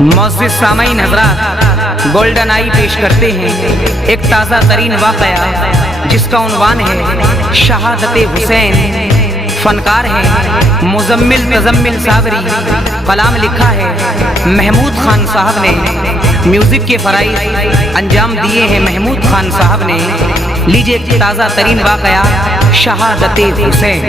मौजूद सामाईन हजरात, गोल्डन आई पेश करते हैं एक ताज़ा तरीन वाक़या जिसका उन्वान है शहादत हुसैन। फनकार है मुजम्मिल तजम्मिल साबरी, कलाम लिखा है महमूद खान साहब ने, म्यूज़िक के फ़राइज़ अंजाम दिए हैं महमूद खान साहब ने। लीजिए एक ताज़ा तरीन वाक़या शहादत हुसैन।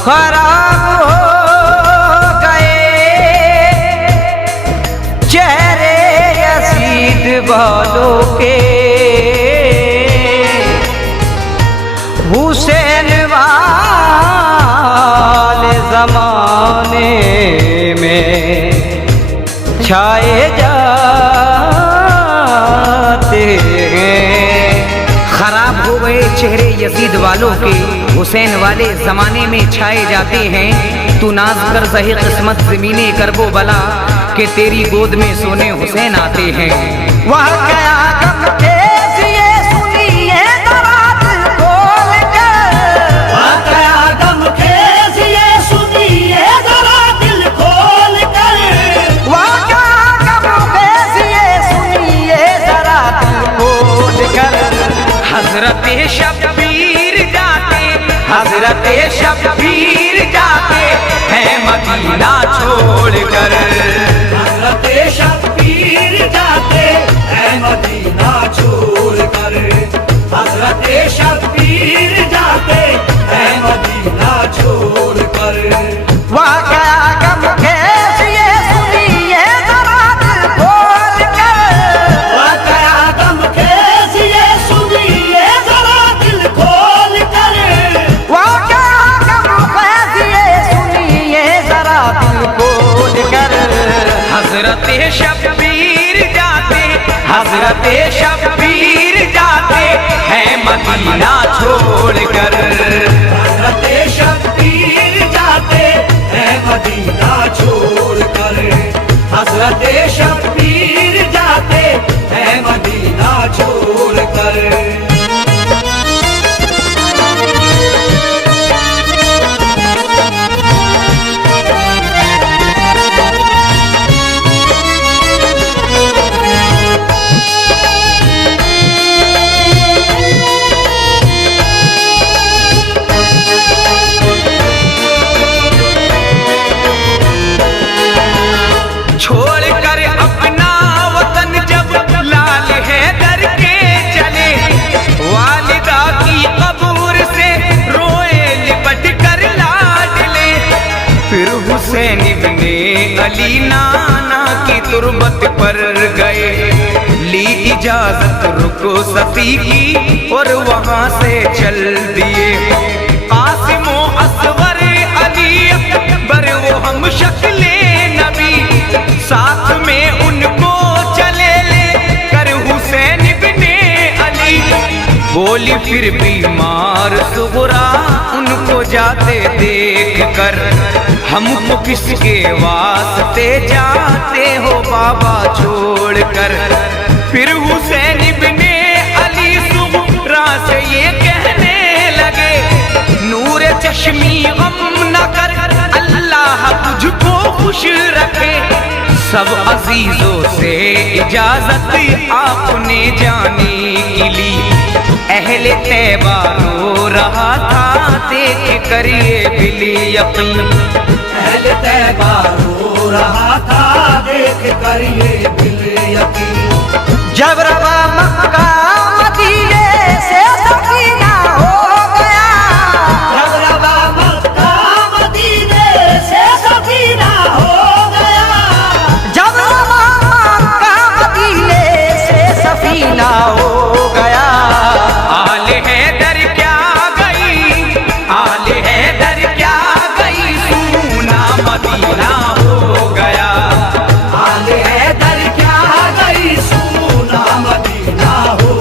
खराब हो गए चेहरे यजीद वालों के, हुसैन वाले ज़माने में छाए जाते हैं। खराब हो गए चेहरे यजीद वालों के, हुसैन वाले ज़माने में छाए जाते हैं। तू नाज कर ज़ही किस्मत ज़मीने करबो बला के तेरी गोद में सोने हुसैन आते हैं। वह क्या गम खेज ये सुनिए ज़रा दिल खोल कर, वह क्या गम खेज ये सुनिए ज़रा दिल खोल कर, वह क्या गम खेज ये सुनिए ज़रा दिल खोल कर। हज़रत शब्बीर जाते, हज़रत शब्बीर जाते हैं मदीना छोड़कर, हज़रत शब्बीर जाते हैं मदीना छोड़कर, हज़रत शब्बीर जाते हैं मदीना छोड़कर। वह क्या गम खेज ये सुनिए ज़रा दिल खोल कर, वह क्या गम खेज ये सुनिए ज़रा दिल खोल कर, वह क्या गम खेज ये सुनिए ज़रा दिल खोल कर। हज़रत शब्बीर जाते, हज़रत शब्बीर जाते हैं मदीना छोड़कर, हज़रत शब्बीर जाते हैं मदीना छोड़कर, हज़रत शब्बीर जाते हैं मदीना छोड़कर। छोड़ कर अपना वतन जब लाल हैदर के चले, वालिदा की कब्र से रोए लिपट कर लाडले। फिर हुसैन इब्ने अली नाना की तुरबत पर गए, ली इजाजत रुको सती की और वहां से चल दिए। कासिमो असवर अली अकबर वो हम शक्ले नबी, साथ में उनको चले ले कर हुसैन इब्ने अली। बोली फिर बीमार सुगरा उनको जाते देख कर, हमको किसके वास्ते जाते हो बाबा छोड़ कर। फिर हुसैन इब्ने अली सुगरा से ये कहने लगे, नूर चश्मी गम न कर, अल्लाह तुझको खुश रखे। सब अजीजों से इजाजत आपने जाने की ली, अहले तैबा रो रहा था देख कर ये बिली यकीन। अहले तैबा रो रहा था देख कर ये दिल यकीन। जब रवा मक्का मदीने से सकीना हो गया, जब रवा मक्का मदीने से सकीना हो गया, जब रवा मक्का मदीने से सफीना हो गया। आले हैदर क्या गई, आले हैदर क्या गई, सूना मदीना हो गया। आले हैदर क्या गई सूना मदीना हो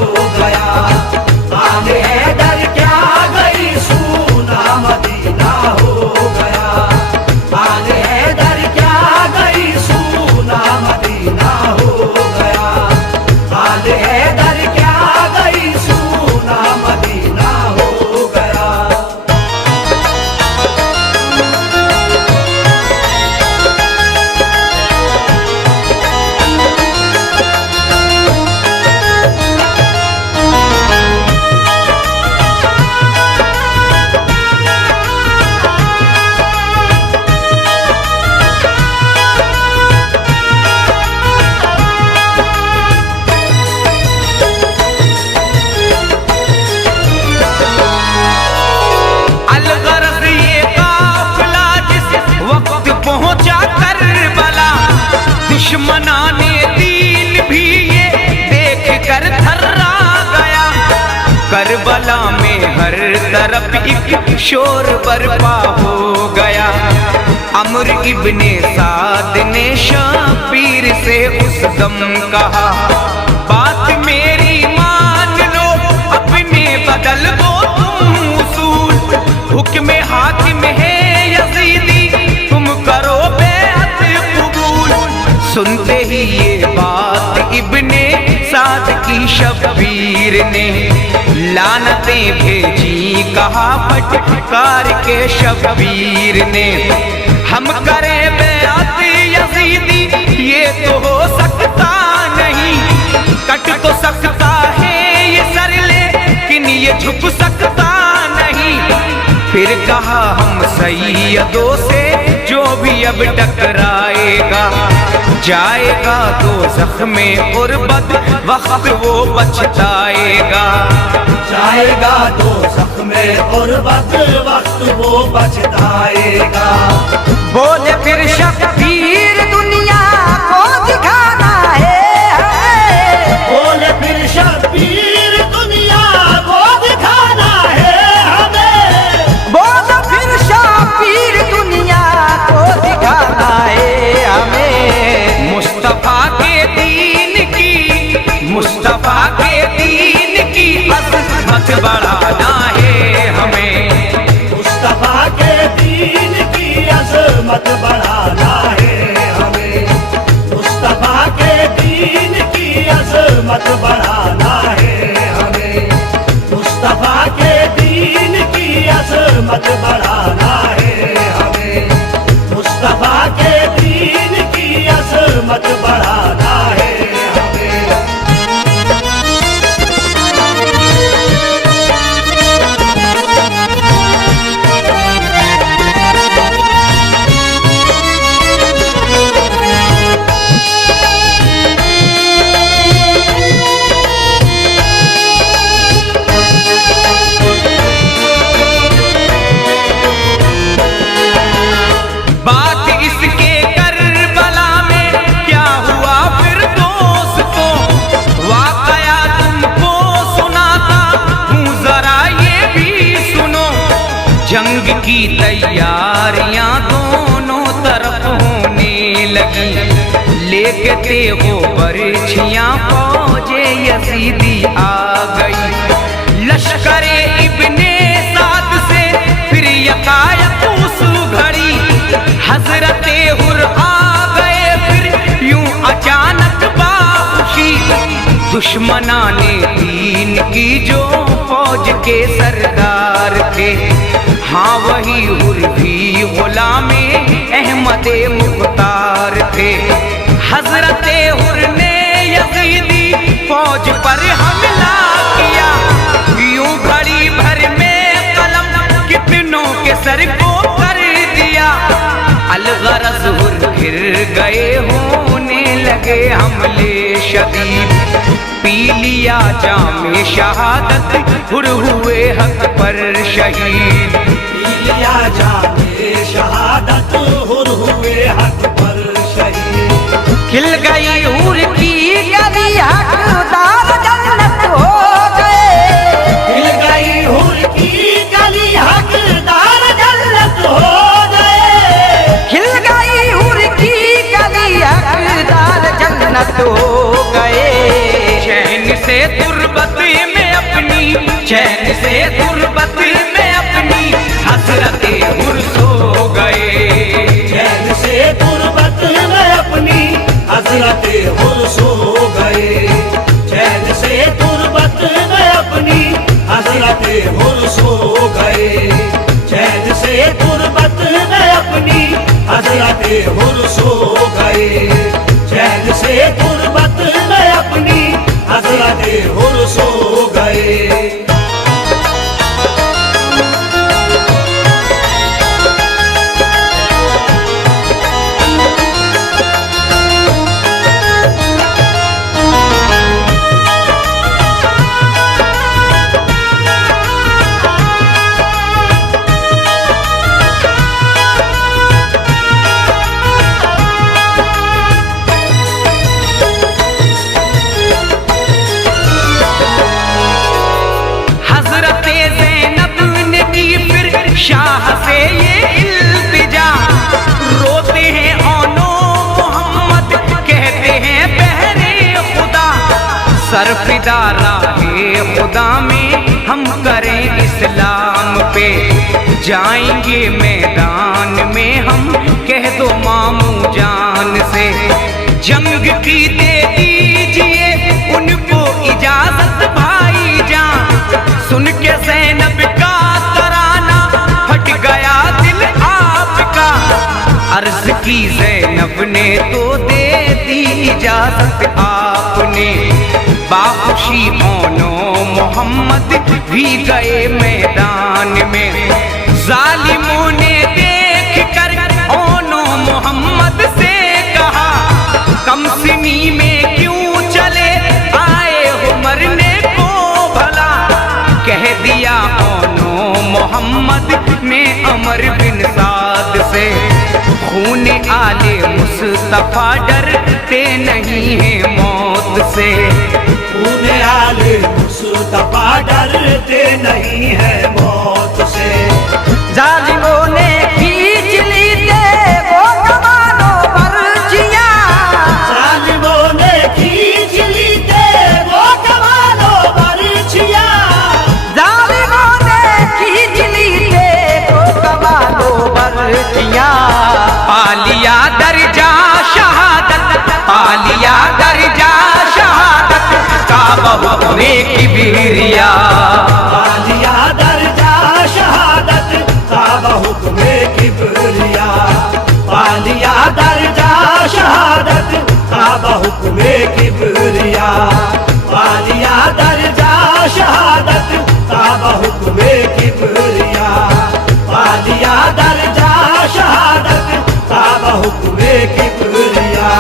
दुश्मनाने दीन भी ये देख कर थर्रा गया। करबला में हर तरफ एक शोर बर्पा हो गया। अमर इब्ने साद ने शबीर से उस दम कहा, बात मेरी मान लो, अपने बदल दो तुम उसूल। हुक्म हाकिम है यजीदी, तुम करो बेअत कबूल। सुनते ही ये बात इब्ने साद की शबीर ने लानतें भेजी, कहा फटकार के शबीर ने, हम करें बेअत यजीदी ये तो हो सकता नहीं। कट तो सकता है ये सर लेकिन ये झुक सकता नहीं। फिर कहा हम सैयदों से जो भी अब टकराएगा, जाएगा तो ज़ख्मे गुर्बत वक्त वो पछताएगा। जाएगा तो ज़ख्मे गुर्बत वक्त वो पछताएगा। बोले फिर शबीर दुनिया को दिखाना है हमें। बोले फिर शबीर दुनिया को दिखाना है हमें। बोले फिर शबीर दुनिया को दिखाना है हमें। मुस्तफा के दीन की, मुस्तफा के दीन की अज़मत बढ़ाना है हमें। मुस्तफा के दीन की अज़मत बढ़ाना है हमें। मुस्तफा के दीन की अज़मत बढ़ाना है हमें। मुस्तफा के दीन की अज़मत बढ़ाना है हमें। मुस्तफा के दीन की अज़मत बढ़ाना है हमें। बात इसके करबला में क्या हुआ फिर दोस्तों, वाकया तुमको सुनाता हूँ जरा ये भी सुनो। जंग की तैयारियां दोनों तरफ होने लगी, लेके थे वो बर्छियां फौजे यजीदी आ गई। लश्करे इब्ने साद से फिर यकायक उस घड़ी हजरते हुर आ गए फिर यूं अचानक बाखुशी। दुश्मनाने दीन की जो फौज के सरदार थे, हाँ वही हुर भी गुलामे अहमदे मुख्तार थे। हजरते हुर ने यजीदी फौज पर हमला किया, यूं घड़ी भर में कलम कितनों के सर को कर दिया। अलगरज हुर घिर गए होने लगे हमले शदीद, पी लिया जामे शहादत हुर हुए हक पर शहीद। पी लिया जामे शहादत हुर हुए हक पर शहीद। खिल गई हुर की गली हकदार जन्नत हो गए। खिल गई हुर की गली हकदार जन्नत हो गए। खिल गई हुर की गली हकदार जन्नत हो गए। चैन से तुरबत में अपनी, चैन से तुरबत में अपनी हसरते हुर सो गए। चैन से तुरबत में अपनी हजरते हुर सो गए। चैन से तुरबत में अपनी हजरते हुर सो गए। चैन से तुरबत में अपनी हजरते हुर सो गए। चैन से तुरबत में अपनी हजरते हुर सो गए। शाह से ये इल्तिजा, रोते हैं ओनो मोहम्मद, कहते हैं बहरे खुदा, सरफिदा राहे खुदा में हम करें इस्लाम पे, जाएंगे मैदान में हम, कह दो मामू जान से, जंग की दे दीजिए उनको इजाजत भाईजान, सुन के ज़ैनब का तराना फट गया दिल आपका, अर्ज की ज़ैनब ने तो दे दी इजाजत आपने, बाखुशी ओनो मोहम्मद भी गए मैदान में, जालिमों ने देख कर ओनो मोहम्मद से कहा, कम सिनी में क्यों चले आए हो मरने को भला, कह दिया ओनो मोहम्मद ने अमर बिन साद से, खून आले मुस्तफा डरते नहीं है मौत से, खून आले मुस्तफा डरते नहीं है मौत से, जालिमों ने खींच ली थे वो कमानों पर जिया, जालिमों ने खींच ली थे वो कमानों पर जिया, जालिमों ने खींच ली थे वो कमानों पर जिया, पालिया दर्जा शहादत, पालिया दर्जा शहादत का बहु में किबरिया, पालिया दर्जा शहादत का बहुत में किबरिया, पालिया दर्जा शहादत का बहुत में किबरिया, पालिया दर्जा शहादत का बहुत में किबरिया, पालिया दर्जा शहादत का बहुत में किबरिया।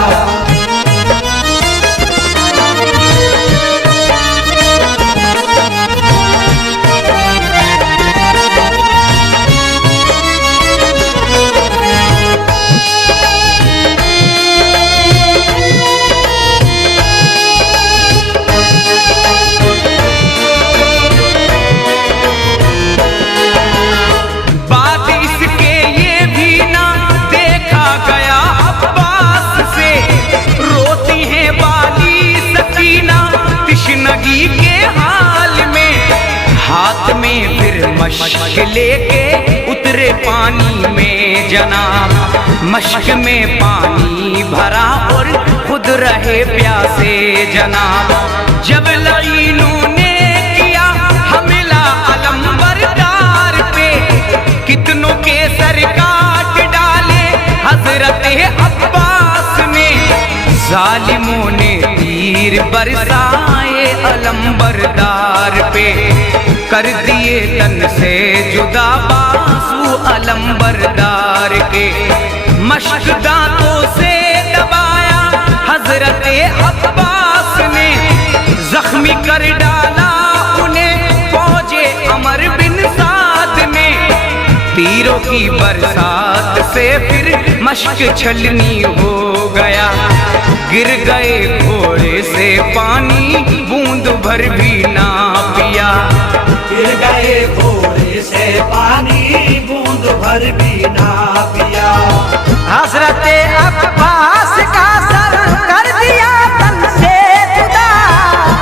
बात इसके ये भी ना देखा गया अब्बास से, रोती है बाली सकीना तिश्नगी के हाल में, हाथ में फिर मशक लेके उतरे पानी में जनाब, मशक में पानी भरा और खुद रहे प्यासे जनाब, जब लईनों ने किया हमला अलंबरदार पे, कितनों के सर काट डाले हजरत अब्बास ने, जालिमों ने तीर बरसाए अलंबरदार पे, कर दिए तन से जुदा बासु अलंबरदार के, मश्क दांतों से दबाया हजरत अब्बास ने, जख्मी कर डाला उन्हें फौजे अमर बिन साद ने, तीरों की बरसात से फिर मश्क छलनी हो गया, गिर गए घोड़े से पानी बूंद भर भी ना पिया, गिर गए घोड़े से पानी बूंद भर भी ना पिया, हजरत अब्बास का सर कर दिया तन से जुदा,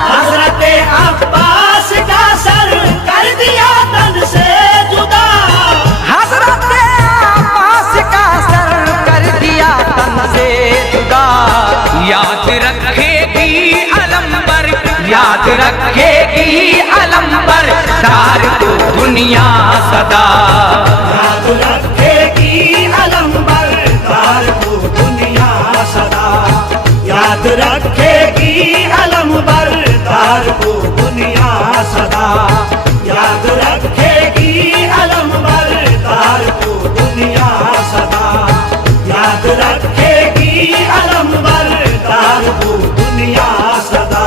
हजरत अब्बास का सर कर दिया तन से जुदा, हजरत अब्बास का सर कर दिया तन से जुदा, याद रखेगी अलंबर, याद रखेगी अलंबर तार को दुनिया सदा, याद रखेगी अलंबर तार को दुनिया सदा, याद रखेगी अलंबर तार को दुनिया सदा, याद रखेगी अलंबर तार को दुनिया सदा, याद रखेगी अलंबर तार को दुनिया सदा।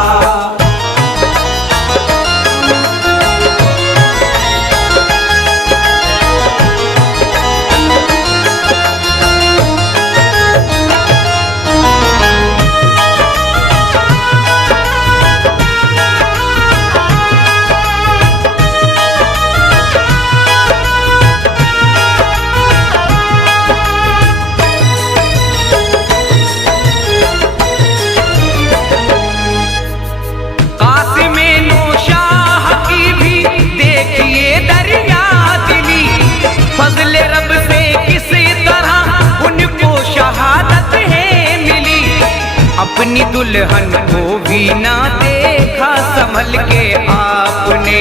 दुल्हन को भी ना देखा संभल के आपने,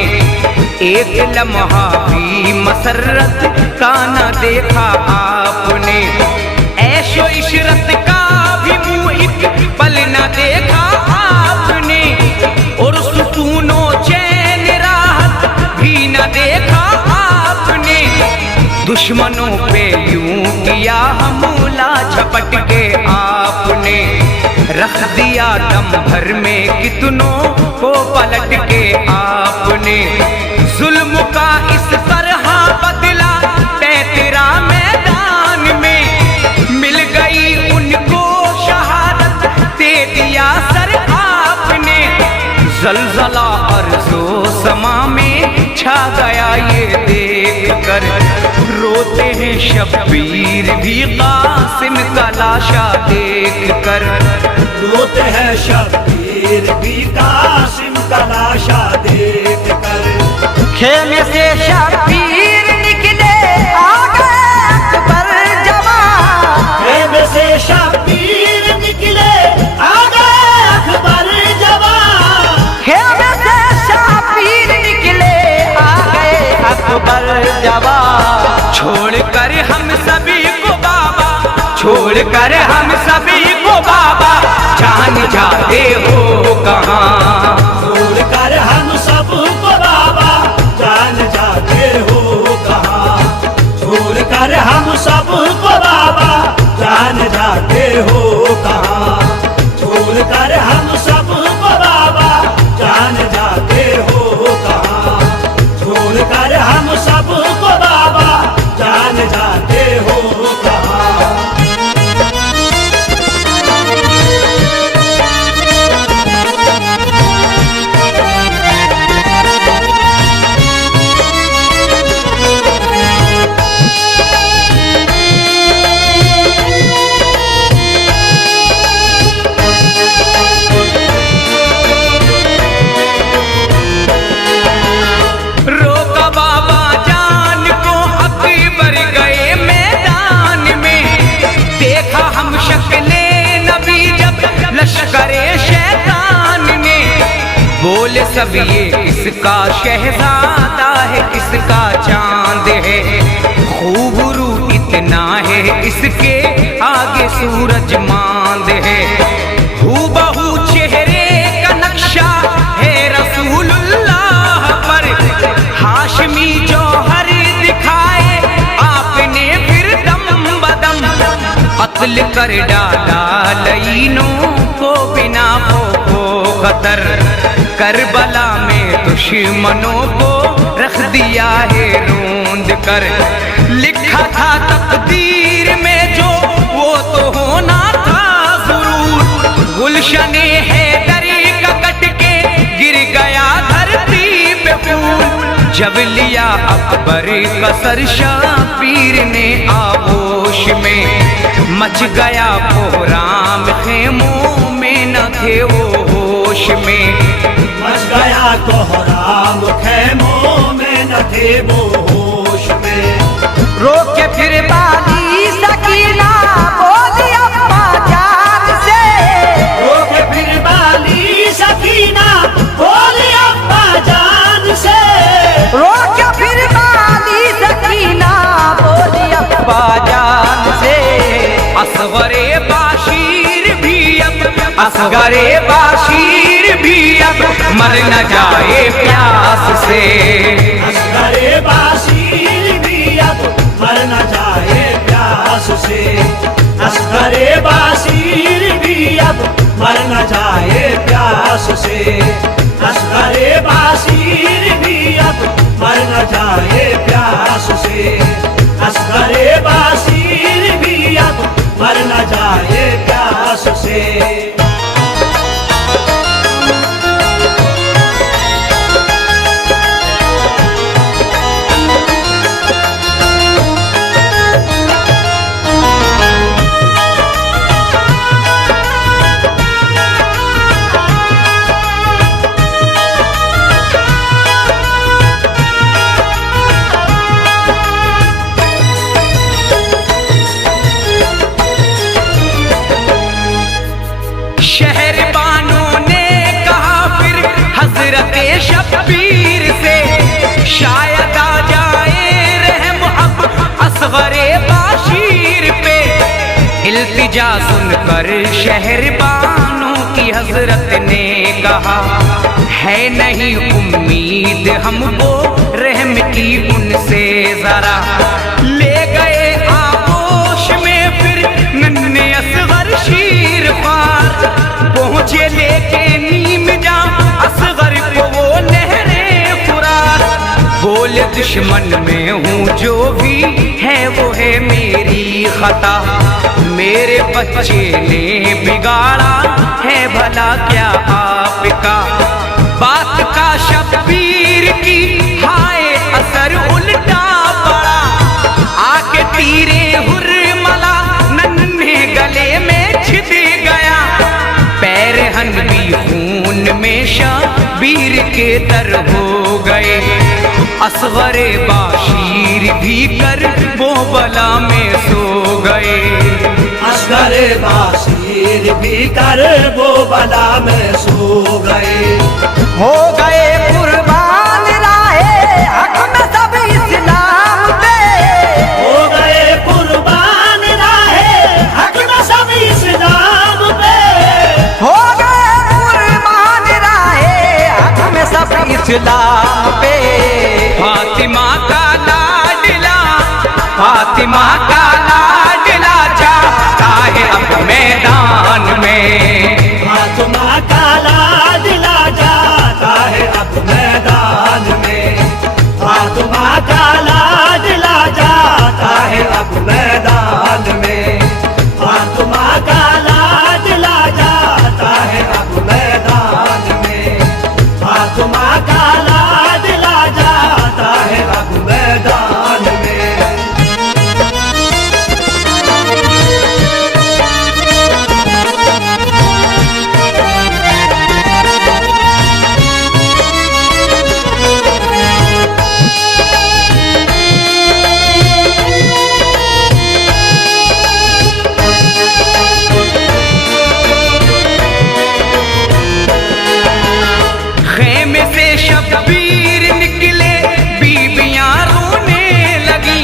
एक लम्हा भी मसरत का न देखा आपने, ऐशो इशरत का भी मुँह एक पल न देखा आपने, और सुकूनो चैन राहत भी न देखा आपने। दुश्मनों पे यूं किया हमला झपट के आपने, रख दिया दम भर में कितनों को पलट के आपने। जुल्म का इस तरह बदला तेरा मैदान में, मिल गई उनको शहादत दे दिया सर आपने। जलजला अर्ज़ो समा में छा गया ये देख कर, रोते हैं शब्बीर भी कासिम का लाशा देख कर। रोते हैं शब्बीर भी कासिम का लाशा देख कर। खेमे से शब्बीर निकले आ गए अकबर जवान, खेमे से शब्बीर निकले आ गए अकबर जवान, खेमे से शब्बीर निकले आ गए अकबर जवान। छोड़कर हम सभी को बाबा, छोड़कर हम सभी को बाबा, जान जाते हो कहाँ। छोड़कर हम सबको बाबा, जान जाते हो कहाँ। छोड़कर हम सबको बाबा, जान जाते हो कहाँ। छोड़कर हम सबको बाबा, जान जाते हो कहाँ। छोड़कर हम सबको बाबा, जान जाते हो कहाँ। रोका बाबा जान को अकबर गए मैदान में, देखा हम शक्ले नबी जब लश्करे शैतान ने। बोले सब ये किसका शहजादा है, किसका चांद है, खूबरू इतना है इसके आगे सूरज मांद है। हूबहू चेहरे का नक्शा है रसूलुल्लाह पर, हाशमी जौहर दिखाए आपने फिर दम बदम। कत्ल कर डाला लईनों को बिना खौफो खतर, करबला में दुश्मनों को रख दिया है रोंद कर। लिखा था तकदीर में जो वो तो होना था जरूर, गुलशने हैदरी का कट के गिर गया धरती पे फूल। जब लिया अकबर का सर शब्बीर ने आगोश में, मच गया कोहराम खेमों में न थे वो होश में। मच गया कोहराम खेमों में न थे वो होश में। रोके फिर बाली सकीना बोली अम्मा जान से, रोके फिर बाली सकीना बोली अम्मा जान से। रोके फिर बाली सकीना बोली अम्मा जान से। असगरे बाशीर भी अब, असगरे बाशीर भी अब मर न जाए प्यास से। असगरे बाशीर भी अब मर न जाए प्यास से। असगरे बाशीर भी अब मर न जाए प्यास से। असगरे बाशीर भी अब मर न जाए प्यास से। असगरे बाशीर भी अब मर न जाए प्यास से। इल्तिजा सुनकर शहरबानों की हजरत ने कहा, है नहीं उम्मीद हमको रहम की उनसे जरा। ले गए आगोश में फिर नन्हे असगर शीर पार, पहुंचे लेके नीम जा असगर को वो नहरे फुरार। बोले दुश्मन में हूँ जो भी है वो है मेरी खता, मेरे बच्चे ने बिगाड़ा है भला क्या आपका। बात का शब्बीर की हाय असर उल्टा पड़ा, आके तीरे हुर्मला नन्हे गले में छिद गया। पैर हन भी खून में शबीर के तर हो गए, असगरे बाशीर भी कर वो बला में सो गए। असगरे बाशीर भी कर वो बला में सो गए। हो गए कुर्बान राहे हक में सब इस्लाम पे, हो गए कुर्बान राहे हक में सब इस्लाम पे, हो गए कुर्बान राहे हक में सब इस्लाम पे। फातिमा का लाडला, फातिमा का लाडला जाता है अब मैदान में। फातिमा का लाडला जाता है अब मैदान में। फातिमा का लाडला जाता है अब मैदान में। फातिमा का लाडला जाता है अब मैदान में। फातिमा का लाडला जाता है अब मैदान में। खेमे से शब्बीर निकले बीबियां रोने लगी,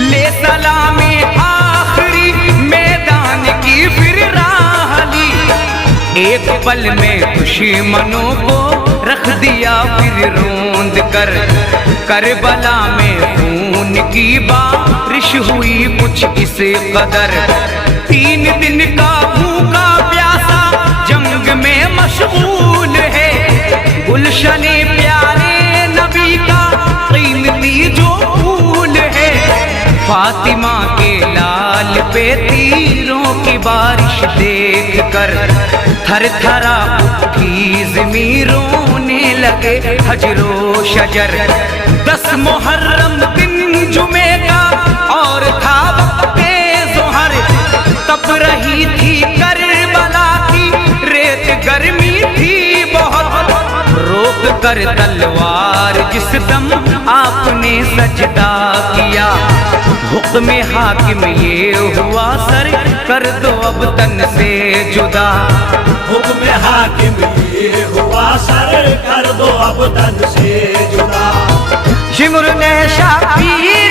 ले सलामे आखिरी मैदान की फिर राह ली। एक पल में दुश्मनों को रख दिया फिर रोंद कर, करबला में खून की बारिश हुई कुछ इस कदर। 3 दिन का भूखा प्यासा जंग में मशगूल है, गुलशने प्यारे नबी का कीमती जो फूल है। फातिमा के लाल पे तीरों की बारिश देख कर थर थरा उठी ज़मीं रोने लगे हजरो शजर। 10 मुहर्रम दिन जुमे का और था वक्ते ज़ोहर, तब रही थी करबला की रेत गर्मी थी बहुत। रोक कर तलवार जिस दम आपने सजदा किया, हुक्म हाकिम ये हुआ सर कर दो अब तन से जुदा। हुक्म हाकिम ये हुआ सर कर दो अब तन से जुदा। शिमर ने शबीर